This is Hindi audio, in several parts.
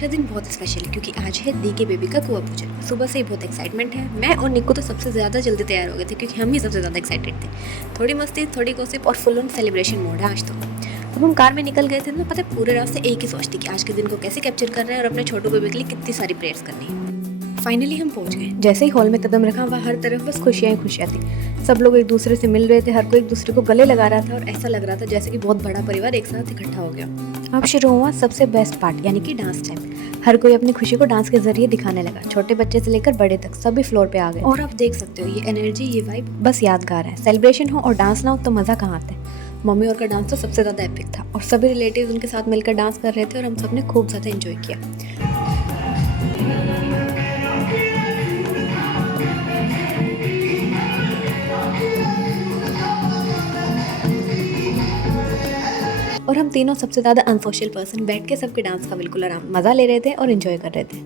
का दिन बहुत स्पेशल है क्योंकि आज है दी के बेबी का कुआं पूजन। सुबह से ही बहुत एक्साइटमेंट है। मैं और निक्कू तो सबसे ज़्यादा जल्दी तैयार हो गए थे क्योंकि हम ही सबसे ज़्यादा एक्साइटेड थे। थोड़ी मस्ती, थोड़ी गॉसिप और फुल ऑन सेलिब्रेशन मोड है आज तो। अब हम कार में निकल गए थे ना, पता है पूरे रास्ते एक ही सोच थी कि आज के दिन को कैसे कैप्चर करना है और अपने छोटू बेबी के लिए कितनी सारी प्रेयर्स करनी है। फाइनली हम पहुंच गए। जैसे ही हॉल में कदम रखा वहाँ हर तरफ बस खुशियाँ ही खुशियाँ थी। सब लोग एक दूसरे से मिल रहे थे, हर कोई एक दूसरे को गले लगा रहा था और ऐसा लग रहा था जैसे कि बहुत बड़ा परिवार एक साथ इकट्ठा हो गया। अब शुरू हुआ सबसे बेस्ट पार्ट यानी कि डांस टाइम। हर कोई अपनी खुशी को डांस के जरिए दिखाने लगा। छोटे बच्चे से लेकर बड़े तक सभी फ्लोर पे आ गए और आप देख सकते हो ये एनर्जी, ये वाइब बस यादगार है। सेलिब्रेशन हो और डांस ना हो तो मज़ा कहाँ आता है। मम्मी और का डांस तो सबसे ज़्यादा एपिक था और सभी रिलेटिव्स उनके साथ मिलकर डांस कर रहे थे और हम सब ने खूब ज़्यादा एंजॉय किया। और हम तीनों सबसे ज़्यादा अनसोशल पर्सन बैठ के सबके डांस का बिल्कुल आराम मज़ा ले रहे थे और एंजॉय कर रहे थे।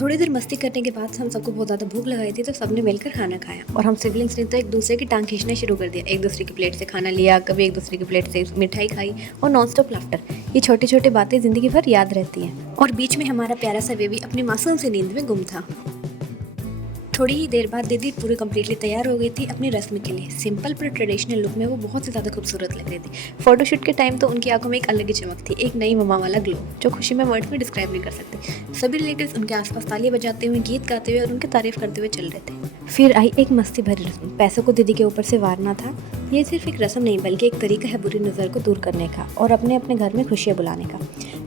थोड़ी देर मस्ती करने के बाद हम सबको बहुत ज़्यादा भूख लगाई थी तो सबने मिलकर खाना खाया और हम सिबलिंग्स ने तो एक दूसरे की टांग खींचना शुरू कर दिया। एक दूसरे की प्लेट से खाना लिया, कभी एक दूसरे की प्लेट से मिठाई खाई और नॉन स्टॉप लाफ्टर। ये छोटी छोटी बातें ज़िंदगी भर याद रहती हैं। और बीच में हमारा प्यारा सा बेबी अपनी मासूम सी नींद में गुम था। थोड़ी ही देर बाद दीदी पूरी कम्प्लीटली तैयार हो गई थी अपनी रस्म के लिए। सिंपल पर ट्रेडिशनल लुक में वो बहुत ही ज़्यादा खूबसूरत लग रही थी। फोटोशूट के टाइम तो उनकी आंखों में एक अलग ही चमक थी, एक नई मम्मा वाला ग्लो जो खुशी में वर्ड्स में डिस्क्राइब नहीं कर सकते। सभी रिलेटिव्स उनके आसपास तालियां बजाते हुए, गीत गाते हुए और उनकी तारीफ करते हुए चल रहे थे। फिर आई एक मस्ती भरी रस्म। पैसों को दीदी के ऊपर से वारना था। ये सिर्फ एक रस्म नहीं बल्कि एक तरीका है बुरी नज़र को दूर करने का और अपने अपने घर में खुशियाँ बुलाने का।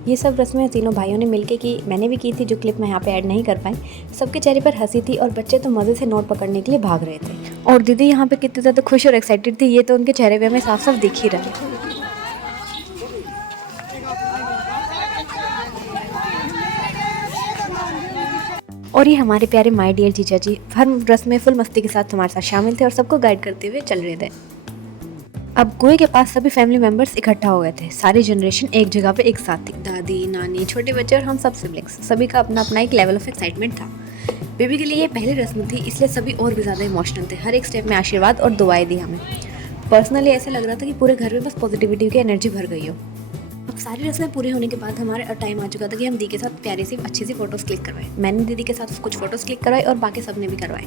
ये सब रस्में तीनों भाइयों ने मिलकर की, मैंने भी की थी, जो क्लिप मैं यहाँ पे ऐड नहीं कर पाई। सबके चेहरे पर हंसी थी और बच्चे तो मज़े से नोट पकड़ने के लिए भाग रहे थे। और दीदी यहाँ पे कितनी ज़्यादा खुश और एक्साइटेड थी ये तो उनके चेहरे पे हमें साफ साफ दिख ही रहा है। और ये हमारे प्यारे माय डियर जीजा जी हर रस्म में फुल मस्ती के साथ हमारे साथ शामिल थे और सबको गाइड करते हुए चल रहे थे। अब कुएं के पास सभी फैमिली मेंबर्स इकट्ठा हो गए थे। सारी जनरेशन एक जगह पे एक साथ थी। दादी, नानी, छोटे बच्चे और हम सब सिबलिंग्स, सभी का अपना अपना एक लेवल ऑफ एक्साइटमेंट था। बेबी के लिए ये पहली रस्म थी इसलिए सभी और भी ज़्यादा इमोशनल थे। हर एक स्टेप में आशीर्वाद और दुआएं दी हमें। पर्सनली ऐसा लग रहा था कि पूरे घर में बस पॉजिटिविटी की एनर्जी भर गई हो। अब सारी रस्में पूरी होने के बाद हमारा टाइम आ चुका था कि हम दी के साथ प्यारी सी अच्छी सी फोटोज़ क्लिक करवाएं। मैंने दीदी के साथ कुछ फोटोज़ क्लिक करवाई और बाकी सब ने भी करवाए।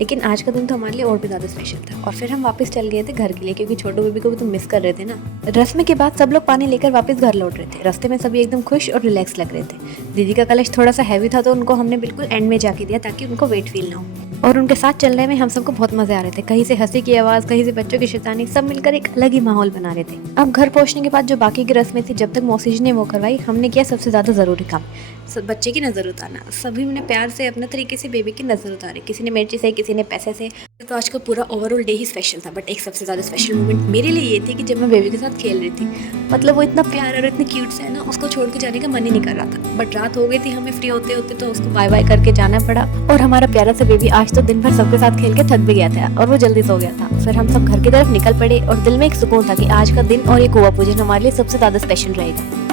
लेकिन आज का दिन तो हमारे लिए और भी ज़्यादा स्पेशल था। और फिर हम वापस चल गए थे घर के लिए क्योंकि छोटू बेबी को भी तो मिस कर रहे थे ना। रस्म के बाद सब लोग पानी लेकर वापस घर लौट रहे थे। रास्ते में सभी एकदम खुश और रिलैक्स लग रहे थे। दीदी का कलश थोड़ा सा हैवी था तो उनको हमने बिल्कुल एंड में जाके दिया ताकि उनको वेट फील ना हो। और उनके साथ चलने में हम सबको बहुत मजे आ रहे थे। कहीं से हंसी की आवाज़, कहीं से बच्चों की शैतानी, सब मिलकर एक अलग ही माहौल बना रहे थे। अब घर पहुंचने के बाद जो बाकी की रस्में थी जब तक मौसी जी ने वो करवाई, हमने किया सबसे ज़्यादा ज़रूरी काम, बच्चे की नज़र उतारना। सभी ने प्यार से अपने तरीके से बेबी की नज़र उतारी। किसी ने मिर्ची से, किसी ने पैसे से। तो आज का पूरा ओवरऑल डे ही स्पेशल था। बट एक सबसे ज़्यादा स्पेशल मोमेंट मेरे लिए ये थी कि जब मैं बेबी के साथ खेल रही थी, मतलब वो इतना प्यारा और इतनी क्यूट सा है ना, उसको छोड़ के जाने का मन ही नहीं कर रहा था। बट रात हो गई थी, हमें फ्री होते होते तो उसको बाय बाय करके जाना पड़ा। और हमारा प्यारा सा बेबी आज तो दिन भर सबके साथ खेल के थक भी गया था और वो जल्दी सो गया था। फिर हम सब घर की तरफ निकल पड़े और दिल में एक सुकून था कि आज का दिन और ये कुआं पूजन हमारे लिए सबसे ज़्यादा स्पेशल रहेगा।